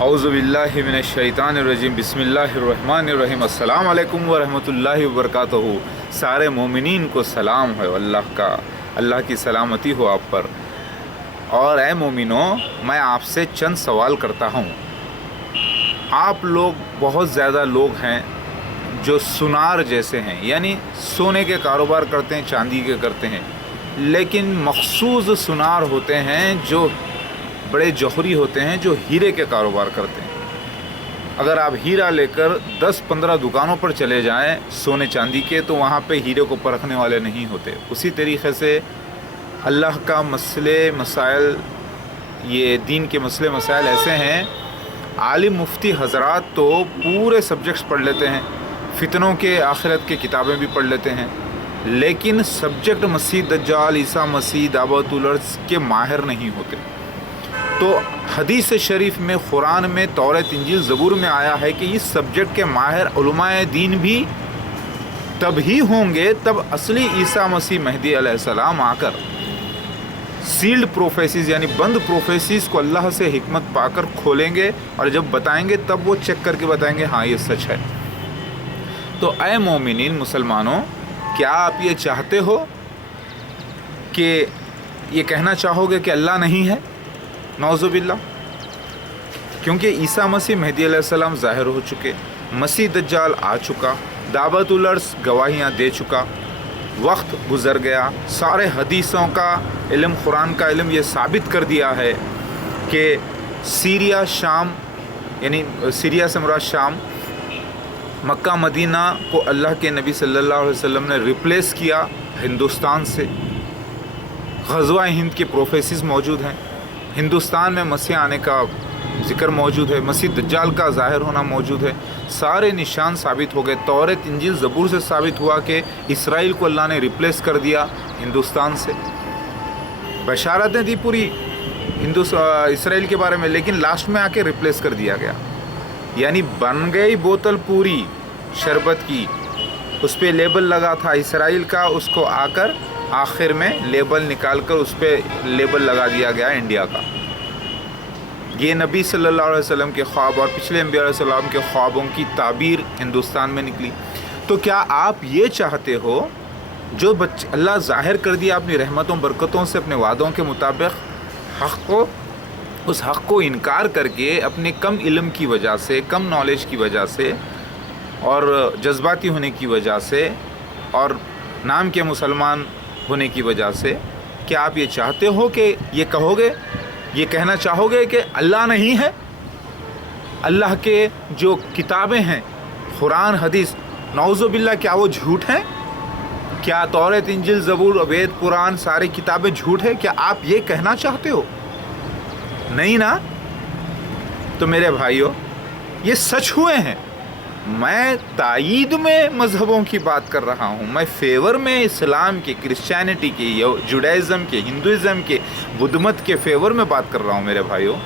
اعوذ باللہ من الشیطان الرجیم بسم اللہ الرحمن الرحیم السلام علیکم ورحمۃ اللہ وبرکاتہ۔ سارے مومنین کو سلام ہے اللہ کی سلامتی ہو آپ پر۔ اور اے مومنوں، میں آپ سے چند سوال کرتا ہوں۔ آپ لوگ بہت زیادہ لوگ ہیں جو سونار جیسے ہیں، یعنی سونے کے کاروبار کرتے ہیں، چاندی کے کرتے ہیں، لیکن مخصوص سونار ہوتے ہیں جو بڑے جوہری ہوتے ہیں، جو ہیرے کے کاروبار کرتے ہیں۔ اگر آپ ہیرا لے کر 10-15 دکانوں پر چلے جائیں سونے چاندی کے، تو وہاں پہ ہیرے کو پرکھنے والے نہیں ہوتے۔ اسی طریقے سے اللہ کا مسائل، یہ دین کے مسائل ایسے ہیں، عالم مفتی حضرات تو پورے سبجیکٹس پڑھ لیتے ہیں، فتنوں کے آخرت کے کتابیں بھی پڑھ لیتے ہیں، لیکن سبجیکٹ مسیح دجال، عیسیٰ مسیح، دعوت الارض کے ماہر نہیں ہوتے۔ تو حدیث شریف میں، قرآن میں، تورات انجیل زبور میں آیا ہے کہ اس سبجیکٹ کے ماہر علماء دین بھی تب ہی ہوں گے تب اصلی عیسیٰ مسیح مہدی علیہ السلام آ کر سیلڈ پروفیسیز یعنی بند پروفیسیز کو اللہ سے حکمت پا کر کھولیں گے، اور جب بتائیں گے تب وہ چیک کر کے بتائیں گے ہاں یہ سچ ہے۔ تو اے مومنین، مسلمانوں، کیا آپ یہ چاہتے ہو کہ یہ کہنا چاہو گے کہ اللہ نہیں ہے؟ نعوذ باللہ، کیونکہ عیسیٰ مسیح مہدی علیہ السلام ظاہر ہو چکے، مسیح دجال آ چکا، دعوت الارض گواہیاں دے چکا، وقت گزر گیا، سارے حدیثوں کا علم، قرآن کا علم یہ ثابت کر دیا ہے کہ سیریا، شام، یعنی سیریا سے مراد شام، مکہ مدینہ کو اللہ کے نبی صلی اللہ علیہ وسلم نے ریپلیس کیا ہندوستان سے۔ غزوہ ہند کے پروفیسیز موجود ہیں، ہندوستان میں مسیح آنے کا ذکر موجود ہے، مسیح دجال کا ظاہر ہونا موجود ہے، سارے نشان ثابت ہو گئے۔ تورات انجیل زبور سے ثابت ہوا کہ اسرائیل کو اللہ نے ریپلیس کر دیا ہندوستان سے۔ بشارتیں دی پوری اسرائیل کے بارے میں، لیکن لاسٹ میں آ کے ریپلیس کر دیا گیا، یعنی بن گئی بوتل پوری شربت کی، اس پہ لیبل لگا تھا اسرائیل کا، اس کو آ کر آخر میں لیبل نکال کر اس پہ لیبل لگا دیا گیا انڈیا کا۔ یہ نبی صلی اللہ علیہ وسلم کے خواب اور پچھلے انبیاء علیہ السلام کے خوابوں کی تعبیر ہندوستان میں نکلی۔ تو کیا آپ یہ چاہتے ہو جو اللہ ظاہر کر دیا اپنی رحمتوں برکتوں سے، اپنے وعدوں کے مطابق، اس حق کو انکار کر کے اپنے کم علم کی وجہ سے، کم نالج کی وجہ سے، اور جذباتی ہونے کی وجہ سے، اور نام کے مسلمان ہونے کی وجہ سے، کیا آپ یہ چاہتے ہو کہ یہ کہو گے، یہ کہنا چاہو گے کہ اللہ نہیں ہے؟ اللہ کے جو کتابیں ہیں، قرآن، حدیث، نعوذ باللہ، کیا وہ جھوٹ ہیں؟ کیا تورات انجیل زبور، وید، قرآن، ساری کتابیں جھوٹ ہے؟ کیا آپ یہ کہنا چاہتے ہو؟ نہیں نا؟ تو میرے بھائیو، یہ سچ ہوئے ہیں۔ میں تائید میں مذہبوں کی بات کر رہا ہوں، میں فیور میں اسلام کے، کرسچینٹی کے، جوڈائزم کے، ہندوازم کے، بدھ مت کے فیور میں بات کر رہا ہوں میرے بھائیوں،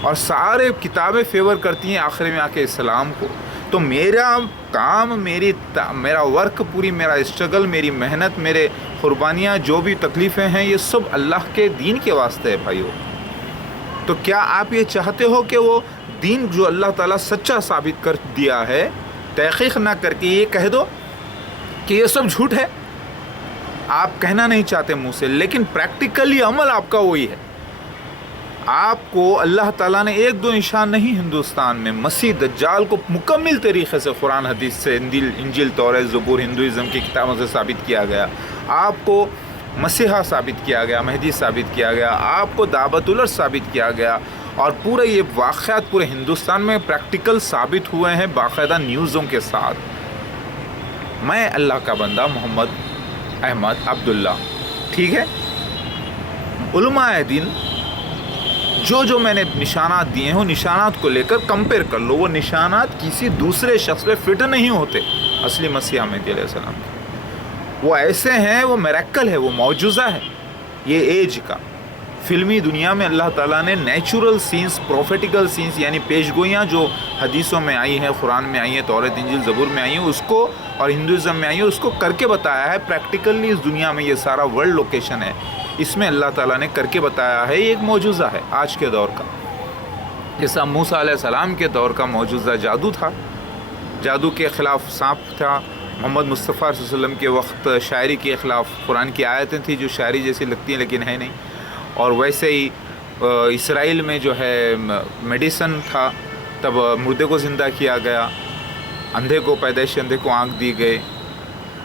اور سارے کتابیں فیور کرتی ہیں آخر میں آ کے اسلام کو۔ تو میرا کام، میرا ورک، پوری میرا اسٹرگل، میری محنت، میرے قربانیاں، جو بھی تکلیفیں ہیں، یہ سب اللہ کے دین کے واسطے ہے بھائیوں۔ تو کیا آپ یہ چاہتے ہو کہ وہ دین جو اللہ تعالیٰ سچا ثابت کر دیا ہے، تحقیق نہ کر کے یہ کہہ دو کہ یہ سب جھوٹ ہے؟ آپ کہنا نہیں چاہتے منہ سے، لیکن پریکٹیکلی عمل آپ کا وہی ہے۔ آپ کو اللہ تعالیٰ نے ایک دو نشان نہیں، ہندوستان میں مسیح دجال کو مکمل طریقے سے قرآن حدیث سے، انجیل، تورات، زبور، ہندوازم کی کتابوں سے ثابت کیا گیا۔ آپ کو مسیحا ثابت کیا گیا، مہدی ثابت کیا گیا، آپ کو دعوت الارض ثابت کیا گیا، اور پورے یہ واقعات پورے ہندوستان میں پریکٹیکل ثابت ہوئے ہیں باقاعدہ نیوزوں کے ساتھ۔ میں اللہ کا بندہ محمد احمد عبداللہ، ٹھیک ہے، علماء دین جو میں نے نشانات دیے ہیں، وہ نشانات کو لے کر کمپیئر کر لو، وہ نشانات کسی دوسرے شخص پہ فٹ نہیں ہوتے اصلی مسیح مہدی علیہ السلام کے۔ وہ ایسے ہیں، وہ میریکل ہے، وہ معجزہ ہے یہ ایج کا۔ فلمی دنیا میں اللہ تعالیٰ نے نیچرل سینس، پروفیٹیکل سینس، یعنی پیش گوئیاں جو حدیثوں میں آئی ہیں، قرآن میں آئی ہیں، تورات انجیل زبور میں آئی ہیں، اس کو، اور ہندوازم میں آئی ہیں، اس کو کر کے بتایا ہے پریکٹیکلی۔ اس دنیا میں یہ سارا ورلڈ لوکیشن ہے، اس میں اللہ تعالیٰ نے کر کے بتایا ہے، یہ ایک معجزہ ہے آج کے دور کا۔ جیسا موسیٰ علیہ السلام کے دور کا معجزہ جادو تھا، جادو کے خلاف سانپ تھا، محمد مصطفیٰ صلی اللہ علیہ وسلم کے وقت شاعری کے خلاف قرآن کی آیتیں تھیں جو شاعری جیسی لگتی ہیں لیکن ہے نہیں، اور ویسے ہی اسرائیل میں جو ہے میڈیسن تھا، تب مردے کو زندہ کیا گیا، اندھے کو پیدائشی اندھے کو آنکھ دی گئے۔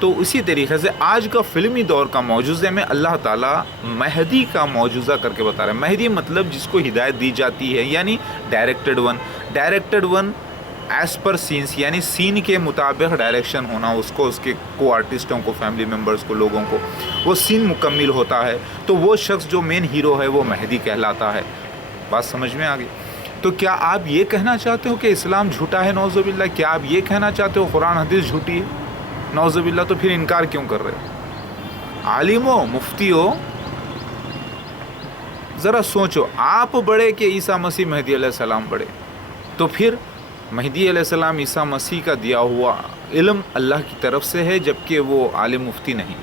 تو اسی طریقے سے آج کا فلمی دور کا معجزے میں اللہ تعالیٰ مہدی کا معجزہ کر کے بتا رہا ہے۔ مہدی مطلب جس کو ہدایت دی جاتی ہے، یعنی directed one as per sense, یعنی سین کے مطابق ڈائریکشن ہونا، اس کو اس کے کو آرٹسٹوں کو، فیملی ممبرز کو، لوگوں کو وہ سین مکمل ہوتا ہے، تو وہ شخص جو مین ہیرو ہے وہ مہدی کہلاتا ہے۔ بات سمجھ میں آ گئی؟ تو کیا آپ یہ کہنا چاہتے ہو کہ اسلام جھوٹا ہے؟ نعوذ باللہ۔ کیا آپ یہ کہنا چاہتے ہو قرآن حدیث جھوٹی ہے؟ نعوذ باللہ۔ تو پھر انکار کیوں کر رہے ہو؟ عالم ہو، مفتی ہو، ذرا سوچو، آپ بڑے کہ عیسیٰ مسیح مہدی علیہ السلام بڑے؟ تو پھر مہدی علیہ السلام عیسیٰ مسیح کا دیا ہوا علم اللہ کی طرف سے ہے، جبکہ وہ عالم مفتی نہیں۔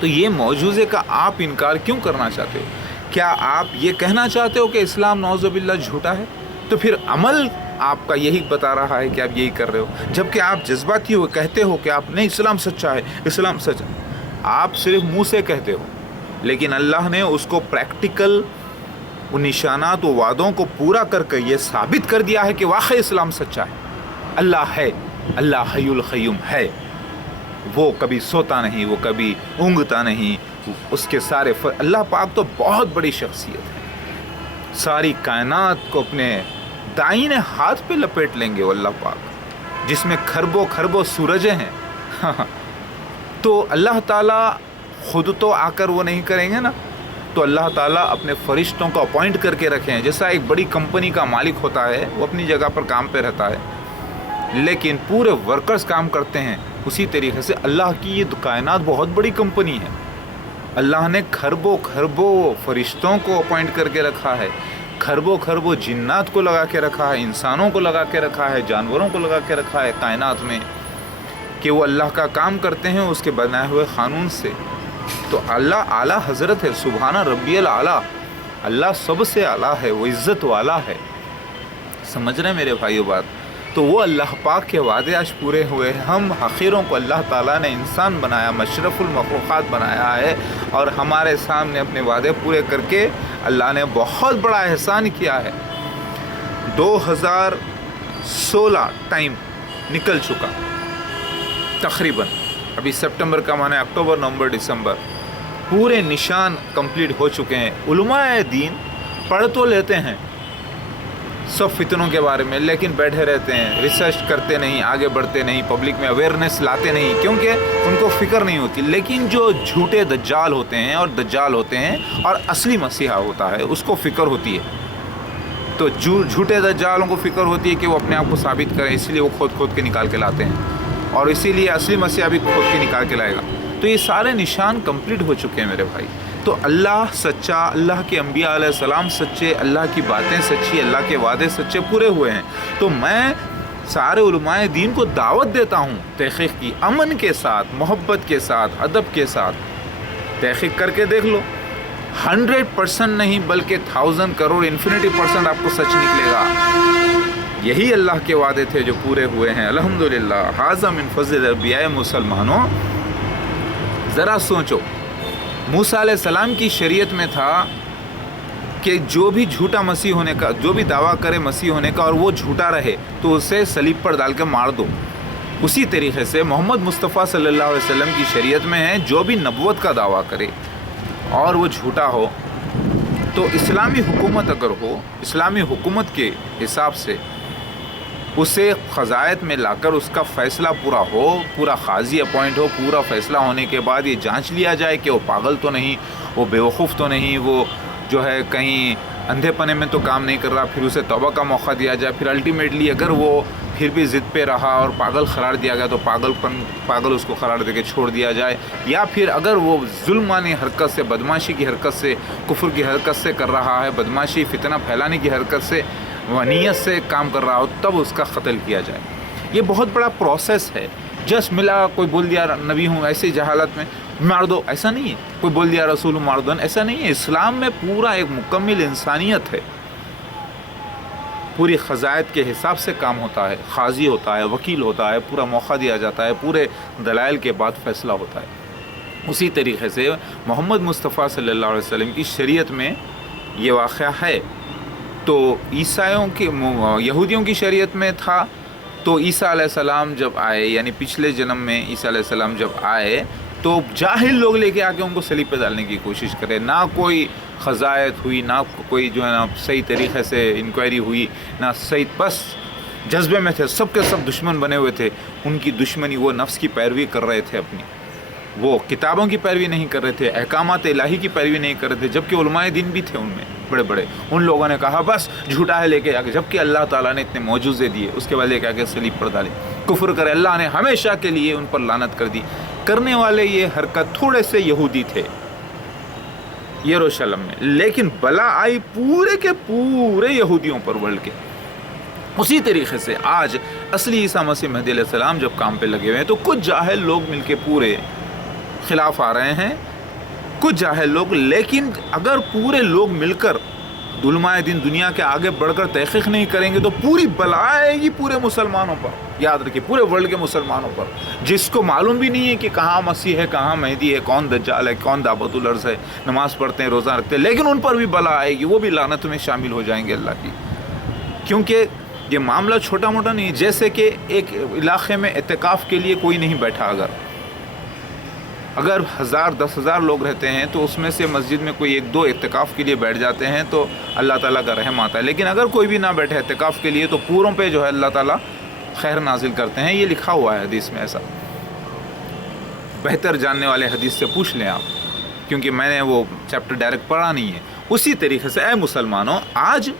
تو یہ معجزے کا آپ انکار کیوں کرنا چاہتے ہو؟ کیا آپ یہ کہنا چاہتے ہو کہ اسلام نعوذ باللہ جھوٹا ہے؟ تو پھر عمل آپ کا یہی بتا رہا ہے کہ آپ یہی کر رہے ہو، جبکہ آپ جذباتی ہو کہتے ہو کہ آپ نہیں، اسلام سچا ہے، اسلام سچا۔ آپ صرف منہ سے کہتے ہو، لیکن اللہ نے اس کو پریکٹیکل ان نشانات و وعدوں کو پورا کر کے یہ ثابت کر دیا ہے کہ واقعی اسلام سچا ہے۔ اللہ ہے، اللہ حی القیوم ہے، وہ کبھی سوتا نہیں، وہ کبھی اونگتا نہیں، اس کے سارے اللہ پاک تو بہت بڑی شخصیت ہے، ساری کائنات کو اپنے دائیں ہاتھ پہ لپیٹ لیں گے وہ اللہ پاک، جس میں کھربوں سورجیں ہیں۔ تو اللہ تعالیٰ خود تو آ کر وہ نہیں کریں گے نا، تو اللہ تعالیٰ اپنے فرشتوں کو اپوائنٹ کر کے رکھے ہیں۔ جیسا ایک بڑی کمپنی کا مالک ہوتا ہے، وہ اپنی جگہ پر کام پہ رہتا ہے لیکن پورے ورکرز کام کرتے ہیں، اسی طریقے سے اللہ کی یہ کائنات بہت بڑی کمپنی ہے۔ اللہ نے کھربوں فرشتوں کو اپوائنٹ کر کے رکھا ہے، کھربوں جنات کو لگا کے رکھا ہے، انسانوں کو لگا کے رکھا ہے، جانوروں کو لگا کے رکھا ہے کائنات میں، کہ وہ اللہ کا کام کرتے ہیں اس کے بنائے ہوئے قانون سے۔ تو اللہ اعلیٰ حضرت ہے، سبحانہ ربی الاعلیٰ، اللہ سب سے اعلیٰ ہے، وہ عزت والا ہے۔ سمجھ رہے ہیں میرے بھائیو بات؟ تو وہ اللہ پاک کے وعدے آج پورے ہوئے ہیں۔ ہم حقیروں کو اللہ تعالیٰ نے انسان بنایا، مشرف المخلوقات بنایا ہے، اور ہمارے سامنے اپنے وعدے پورے کر کے اللہ نے بہت بڑا احسان کیا ہے۔ 2016 ٹائم نکل چکا تقریباً، ابھی سپٹمبر کا مانا اکتوبر، نومبر، دسمبر، پورے نشان کمپلیٹ ہو چکے ہیں۔ علماء دین پڑھ تو لیتے ہیں سب فتنوں کے بارے میں، لیکن بیٹھے رہتے ہیں، ریسرچ کرتے نہیں، آگے بڑھتے نہیں، پبلک میں اویئرنیس لاتے نہیں، کیونکہ ان کو فکر نہیں ہوتی۔ لیکن جو جھوٹے دجال ہوتے ہیں اور دجال ہوتے ہیں اور اصلی مسیحا ہوتا ہے، اس کو فکر ہوتی ہے۔ تو جھوٹے دجالوں کو فکر ہوتی ہے کہ وہ اپنے آپ کو ثابت کریں، اسی لیے وہ کھود کے نکال کے لاتے ہیں، اور اسی لیے اصلی مسیحا بھی کھود کے نکال کے لائے گا۔ تو یہ سارے نشان کمپلیٹ ہو چکے ہیں میرے بھائی۔ تو اللہ سچا، اللہ کے انبیاء علیہ السلام سچے، اللہ کی باتیں سچی، اللہ کے وعدے سچے پورے ہوئے ہیں۔ تو میں سارے علماء دین کو دعوت دیتا ہوں تحقیق کی، امن کے ساتھ، محبت کے ساتھ، ادب کے ساتھ تحقیق کر کے دیکھ لو۔ 100% نہیں بلکہ 1000 کروڑ انفینٹی% آپ کو سچ نکلے گا۔ یہی اللہ کے وعدے تھے جو پورے ہوئے ہیں الحمدللہ۔ ھذا من فضل ربی، اے مسلمانوں ذرا سوچو، موسیٰ علیہ السلام کی شریعت میں تھا کہ جو بھی جھوٹا مسیح ہونے کا، جو بھی دعویٰ کرے مسیح ہونے کا اور وہ جھوٹا رہے تو اسے صلیب پر ڈال کے مار دو۔ اسی طریقے سے محمد مصطفیٰ صلی اللہ علیہ وسلم کی شریعت میں ہے، جو بھی نبوت کا دعویٰ کرے اور وہ جھوٹا ہو، تو اسلامی حکومت اگر ہو، اسلامی حکومت کے حساب سے اسے قضایت میں لا کر اس کا فیصلہ پورا ہو، پورا قاضی اپوائنٹ ہو، پورا فیصلہ ہونے کے بعد یہ جانچ لیا جائے کہ وہ پاگل تو نہیں، وہ بیوقوف تو نہیں، وہ جو ہے کہیں اندھے پنے میں تو کام نہیں کر رہا، پھر اسے توبہ کا موقع دیا جائے۔ پھر الٹیمیٹلی اگر وہ پھر بھی ضد پہ رہا اور پاگل قرار دیا گیا تو پاگل اس کو قرار دے کے چھوڑ دیا جائے، یا پھر اگر وہ ظلمانی حرکت سے، بدماشی کی حرکت سے، کفر کی حرکت سے کر رہا ہے، بدماشی فتنہ پھیلانے کی حرکت سے، نیت سے کام کر رہا ہو، تب اس کا قتل کیا جائے۔ یہ بہت بڑا پروسیس ہے۔ جس ملا کوئی بول دیا نبی ہوں، ایسی جہالت میں مار دو، ایسا نہیں ہے۔ کوئی بول دیا رسول ہوں مار دو، ایسا نہیں ہے۔ اسلام میں پورا ایک مکمل انسانیت ہے۔ پوری قضایت کے حساب سے کام ہوتا ہے، قاضی ہوتا ہے، وکیل ہوتا ہے، پورا موقع دیا جاتا ہے، پورے دلائل کے بعد فیصلہ ہوتا ہے۔ اسی طریقے سے محمد مصطفیٰ صلی اللہ علیہ وسلم کی شریعت میں یہ واقعہ ہے۔ تو عیسائیوں کی یہودیوں کی شریعت میں تھا، تو عیسیٰ علیہ السلام جب آئے، یعنی پچھلے جنم میں عیسیٰ علیہ السلام جب آئے تو جاہل لوگ لے کے آ کے ان کو صلیب پہ ڈالنے کی کوشش کرے، نہ کوئی قضایت ہوئی، نہ کوئی جو ہے نا صحیح طریقے سے انکوائری ہوئی، نہ صحیح، بس جذبے میں تھے، سب کے سب دشمن بنے ہوئے تھے۔ ان کی دشمنی، وہ نفس کی پیروی کر رہے تھے اپنی، وہ کتابوں کی پیروی نہیں کر رہے تھے، احکامات الہی کی پیروی نہیں کر رہے تھے، جبکہ علماء دین بھی تھے ان میں بڑے بڑے۔ ان لوگوں نے کہا بس جھوٹا ہے لے کے آ کے، جبکہ اللہ تعالیٰ نے اتنے معجزے دیے، اس کے بعد لے کے آ کے صلیب پر ڈالے، کفر کرے، اللہ نے ہمیشہ کے لیے ان پر لعنت کر دی۔ کرنے والے یہ حرکت تھوڑے سے یہودی تھے یروشلم میں، لیکن بلا آئی پورے کے پورے یہودیوں پر ورلڈ کے۔ اسی طریقے سے آج اصلی عیسیٰ مسیح مہدی علیہ السلام جب کام پہ لگے ہوئے ہیں تو کچھ جاہل لوگ مل کے پورے خلاف آ رہے ہیں، کچھ جاہل لوگ، لیکن اگر پورے لوگ مل کر علماء دین دنیا کے آگے بڑھ کر تحقیق نہیں کریں گے تو پوری بلا آئے گی پورے مسلمانوں پر، یاد رکھیے، پورے ورلڈ کے مسلمانوں پر، جس کو معلوم بھی نہیں ہے کہ کہاں مسیح ہے، کہاں مہدی ہے، کون دجال ہے، کون دعوت الارض ہے، نماز پڑھتے ہیں، روزہ رکھتے ہیں، لیکن ان پر بھی بلا آئے گی، وہ بھی لعنت میں شامل ہو جائیں گے اللہ کی۔ کیونکہ یہ معاملہ چھوٹا موٹا نہیں، جیسے کہ ایک علاقے میں اعتکاف کے لیے کوئی نہیں بیٹھا، اگر 1000 10,000 لوگ رہتے ہیں تو اس میں سے مسجد میں کوئی 1-2 اعتکاف کے لیے بیٹھ جاتے ہیں تو اللہ تعالیٰ کا رحم آتا ہے، لیکن اگر کوئی بھی نہ بیٹھے اعتکاف کے لیے تو پوروں پہ جو ہے اللہ تعالیٰ خیر نازل کرتے ہیں۔ یہ لکھا ہوا ہے حدیث میں، ایسا بہتر جاننے والے حدیث سے پوچھ لیں آپ، کیونکہ میں نے وہ چیپٹر ڈائریکٹ پڑھا نہیں ہے۔ اسی طریقے سے اے مسلمانوں، آج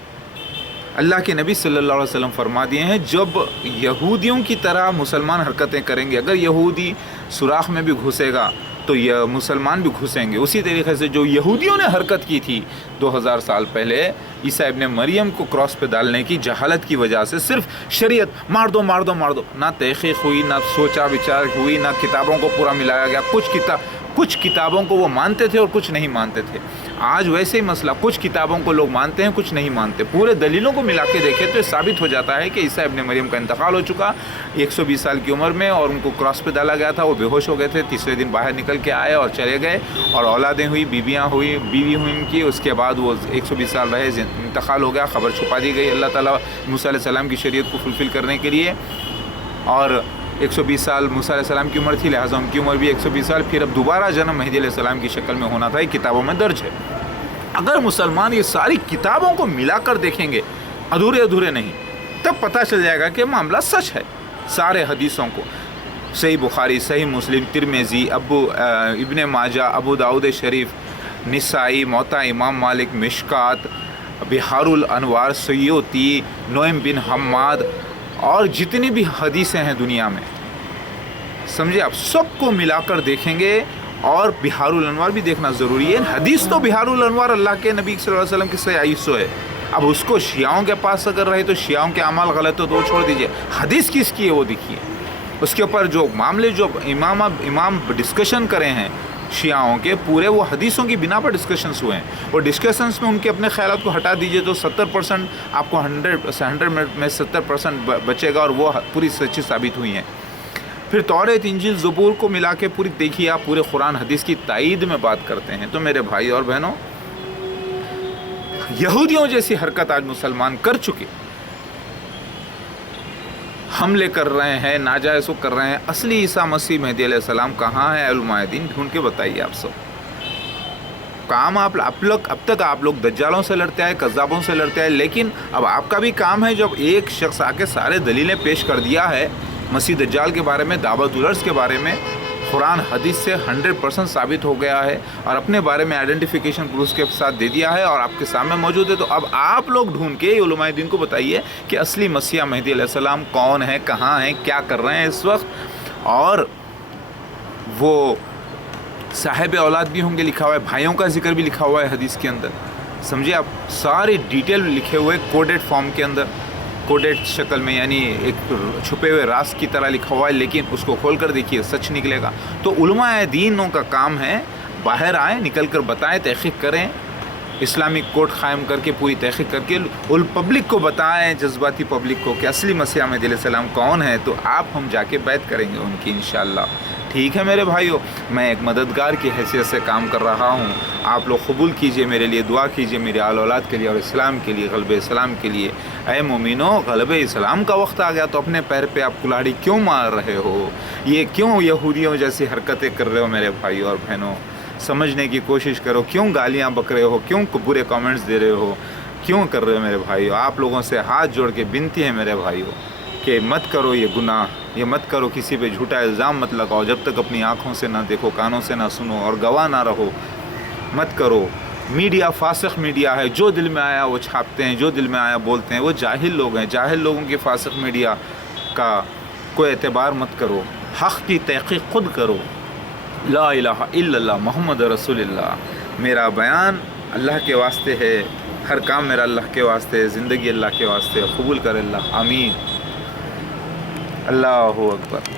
اللہ کے نبی صلی اللہ علیہ وسلم فرما دیے ہیں، جب یہودیوں کی طرح مسلمان حرکتیں کریں گے، اگر یہودی سوراخ میں بھی گھسے گا تو یہ مسلمان بھی گھسیں گے۔ اسی طریقے سے جو یہودیوں نے حرکت کی تھی 2000 سال پہلے عیسیٰ ابن مریم کو کراس پہ ڈالنے کی جہالت کی وجہ سے، صرف شریعت مار دو مار دو مار دو، نہ تحقیق ہوئی، نہ سوچا بچار ہوئی، نہ کتابوں کو پورا ملایا گیا۔ کچھ کتابوں کو وہ مانتے تھے اور کچھ نہیں مانتے تھے۔ آج ویسے ہی مسئلہ، کچھ کتابوں کو لوگ مانتے ہیں، کچھ نہیں مانتے۔ پورے دلیلوں کو ملا کے دیکھیں تو یہ ثابت ہو جاتا ہے کہ عیسیٰ ابن مریم کا انتقال ہو چکا 120 سال کی عمر میں، اور ان کو کراس پہ ڈالا گیا تھا، وہ بے ہوش ہو گئے تھے، تیسرے دن باہر نکل کے آئے اور چلے گئے، اور اولادیں ہوئی، بیوی ہوئی ان کی، اس کے بعد وہ 120 سال رہے، انتقال ہو گیا، خبر چھپا دی گئی اللہ تعالیٰ موسیٰ علیہ السلام کی شریعت کو فلفل کرنے کے لیے، اور 120 سال موسیٰ علیہ السلام کی عمر تھی، لہٰذا ان کی عمر بھی 120 سال، پھر اب دوبارہ جنم مہدی علیہ السلام کی شکل میں ہونا تھا، یہ کتابوں میں درج ہے۔ اگر مسلمان یہ ساری کتابوں کو ملا کر دیکھیں گے، ادھورے نہیں، تب پتہ چل جائے گا کہ معاملہ سچ ہے۔ سارے حدیثوں کو، صحیح بخاری، صحیح مسلم، ترمذی، ابن ماجہ، ابو داؤد شریف، نسائی، موطا امام مالک، مشکات، بحار الانوار، سیوطی، نعیم بن حماد، اور جتنی بھی حدیثیں ہیں دنیا میں، سمجھے آپ، سب کو ملا کر دیکھیں گے، اور بحار الانوار بھی دیکھنا ضروری ہے۔ حدیث تو بحار الانوار اللہ کے نبی صلی اللہ علیہ وسلم کی صحیح ہے، اب اس کو شیعوں کے پاس اگر رہے تو شیعوں کے اعمال غلط ہو تو وہ چھوڑ دیجئے، حدیث کس کی ہے وہ دیکھیے، اس کے اوپر جو معاملے جو امام ڈسکشن کرے ہیں شیعوں کے، پورے وہ حدیثوں کی بنا پر ڈسکشنز ہوئے ہیں، اور ڈسکشنز میں ان کے اپنے خیالات کو ہٹا دیجئے تو 70% آپ کو 100 میں 70% بچے گا، اور وہ پوری سچی ثابت ہوئی ہیں۔ پھر توریت، انجیل، زبور کو ملا کے پوری دیکھیے آپ، پورے قرآن حدیث کی تائید میں بات کرتے ہیں۔ تو میرے بھائی اور بہنوں، یہودیوں جیسی حرکت آج مسلمان کر چکے، حملے کر رہے ہیں، ناجائز کو کر رہے ہیں۔ اصلی عیسیٰ مسیح مہدی علیہ السلام کہاں ہے؟ علماء دین ڈھونڈ کے بتائیے آپ سب۔ کام اب تک آپ لوگ دجالوں سے لڑتے آئے، کذابوں سے لڑتے آئے، لیکن اب آپ کا بھی کام ہے، جب ایک شخص آ کے سارے دلیلیں پیش کر دیا ہے مسیح دجال کے بارے میں، دعوت الارض کے بارے میں، قرآن حدیث سے 100% ثابت ہو گیا ہے، اور اپنے بارے میں آئیڈینٹیفیکیشن پروف کے ساتھ دے دیا ہے، اور آپ کے سامنے موجود ہے، تو اب آپ لوگ ڈھونڈ کے علماء دین کو بتائیے کہ اصلی مسیح مہدی علیہ السلام کون ہے، کہاں ہیں، کیا کر رہے ہیں اس وقت، اور وہ صاحب اولاد بھی ہوں گے، لکھا ہوا ہے، بھائیوں کا ذکر بھی لکھا ہوا ہے حدیث کے اندر، سمجھے آپ، ساری ڈیٹیل لکھے ہوئے کوڈیڈ فارم کے اندر، کوڈیڈ شکل میں، یعنی ایک چھپے ہوئے راز کی طرح لکھا ہوا ہے، لیکن اس کو کھول کر دیکھیے سچ نکلے گا۔ تو علماء دینوں کا کام ہے باہر آئیں، نکل کر بتائیں، تحقیق کریں، اسلامک کورٹ قائم کر کے پوری تحقیق کر کے پبلک کو بتائیں، جذباتی پبلک کو، کہ اصلی مسیح احمد علیہ السلام کون ہے، تو آپ ہم جا کے بیعت کریں گے ان کی انشاءاللہ۔ ٹھیک ہے میرے بھائیو، میں ایک مددگار کی حیثیت سے کام کر رہا ہوں، آپ لوگ قبول کیجئے، میرے لیے دعا کیجئے، میرے آل اولاد کے لیے اور اسلام کے لیے، غلبہ اسلام کے لیے۔ اے مومنو، غلبہ اسلام کا وقت آ گیا تو اپنے پیر پہ آپ کلاڑی کیوں مار رہے ہو؟ یہ کیوں یہودیوں جیسی حرکتیں کر رہے ہو میرے بھائیو اور بہنوں؟ سمجھنے کی کوشش کرو، کیوں گالیاں بک رہے ہو، کیوں برے کامنٹس دے رہے ہو، کیوں کر رہے ہو میرے بھائیو؟ آپ لوگوں سے ہاتھ جوڑ کے بنتی ہے میرے بھائیو کہ مت کرو یہ گناہ، یہ مت کرو، کسی پہ جھوٹا الزام مت لگاؤ جب تک اپنی آنکھوں سے نہ دیکھو، کانوں سے نہ سنو اور گواہ نہ رہو، مت کرو۔ میڈیا فاسق میڈیا ہے، جو دل میں آیا وہ چھاپتے ہیں، جو دل میں آیا بولتے ہیں، وہ جاہل لوگ ہیں، جاہل لوگوں کی فاسق میڈیا کا کوئی اعتبار مت کرو، حق کی تحقیق خود کرو۔ لا الہ الا اللہ محمد رسول اللہ، میرا بیان اللہ کے واسطے ہے، ہر کام میرا اللہ کے واسطے ہے، زندگی اللہ کے واسطے ہے، قبول کر اللہ، آمین، اللہ اکبر۔